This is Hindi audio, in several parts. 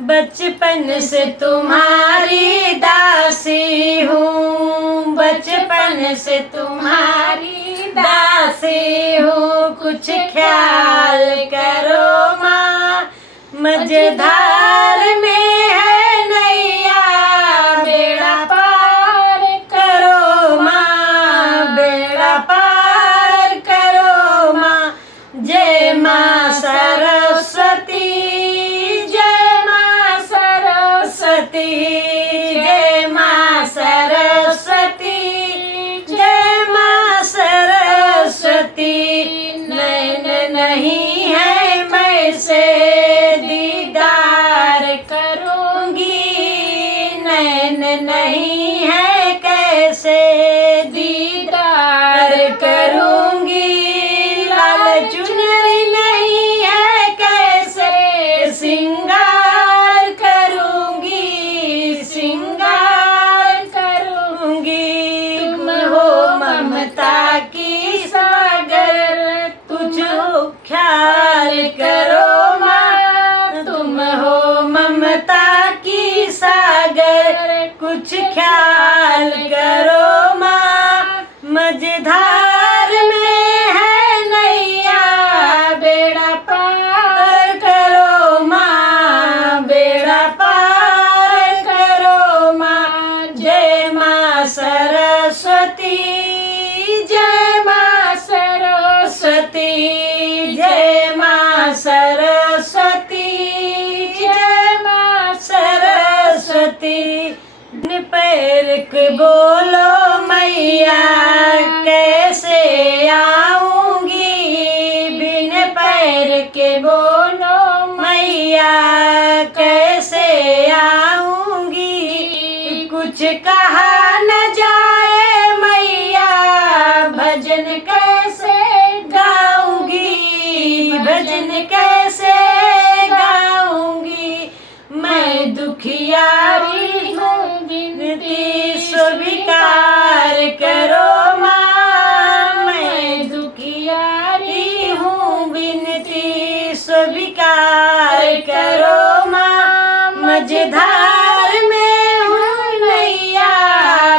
बचपन से तुम्हारी दासी हूँ, बचपन से तुम्हारी दासी हूँ। कुछ ख्याल करो माँ, मझधार में है नैया, बेड़ा पार करो माँ, बेड़ा पार करो माँ। जय माँ सरस्वती, जय माँ सरस्वती, जय माँ सरस्वती, जय माँ सरस्वती। नैन नहीं है मैं से दीदार करूँगी, नैन नहीं है कैसे दीदार करूँगी। लाल चुनरी नहीं है कैसे सिंगार करूँगी, सिंगार करूँगी। तुम हो ममता की सागर, तुझो ख्याल करो माँ, तुम हो ममता की सागर, कुछ ख्याल करो माँ। मझधार में है नैया, बेड़ा पार करो माँ, बेड़ा पार करो माँ। जय माँ सरस्वती, जय माँ सरस्वती, जय माँ सरस्वती, जय माँ सरस्वती। बिन पैर के बोलो मैया कैसे आऊंगी, बिन पैर के बोलो मैया कैसे आऊंगी। कुछ कहा न जाए मैया, भजन कैसे गाऊंगी, भजन कैसे गाऊंगी। मैं दुखियारी हूँ, विनती स्वीकार करो माँ, मैं दुखियारी हूँ, विनती स्वीकार करो माँ। मझधार में हूँ नैया,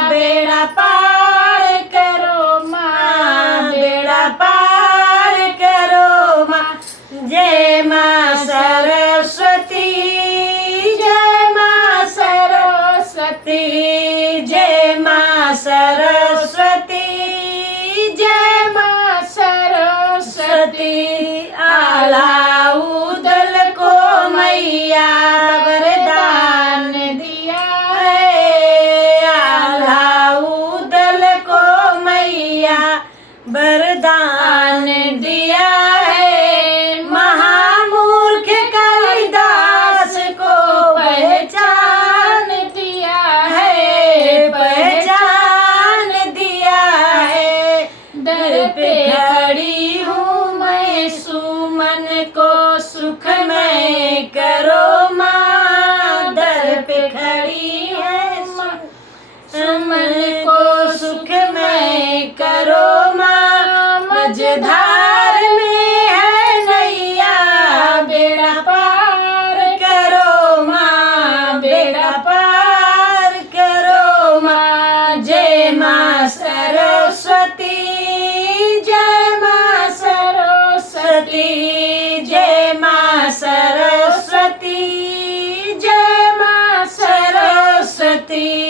बेड़ा पार करो माँ, बेड़ा पार करो माँ। जय माँ सरस्वती, जय माँ सरस्वती, जय माँ सरस्वती, जय माँ सरस्वती। आला उदल को मैया वरदान दिया है, आला उदल को मैया वरदान दिया है। महामूर्ख कालिदास को पहचान दिया है, पहचान दिया है। दर पे खड़ी हूँ मैं, सुमन को सुख में करो माँ, दर पे खड़ी है सुमन को सुख में करो माँ। मझधार में है नैया, बेड़ा पार करो माँ, बेड़ा पार करो माँ। जय माँ सरस्वती, जय माँ सरस्वती, जय माँ सरस्वती, जय माँ सरस्वती।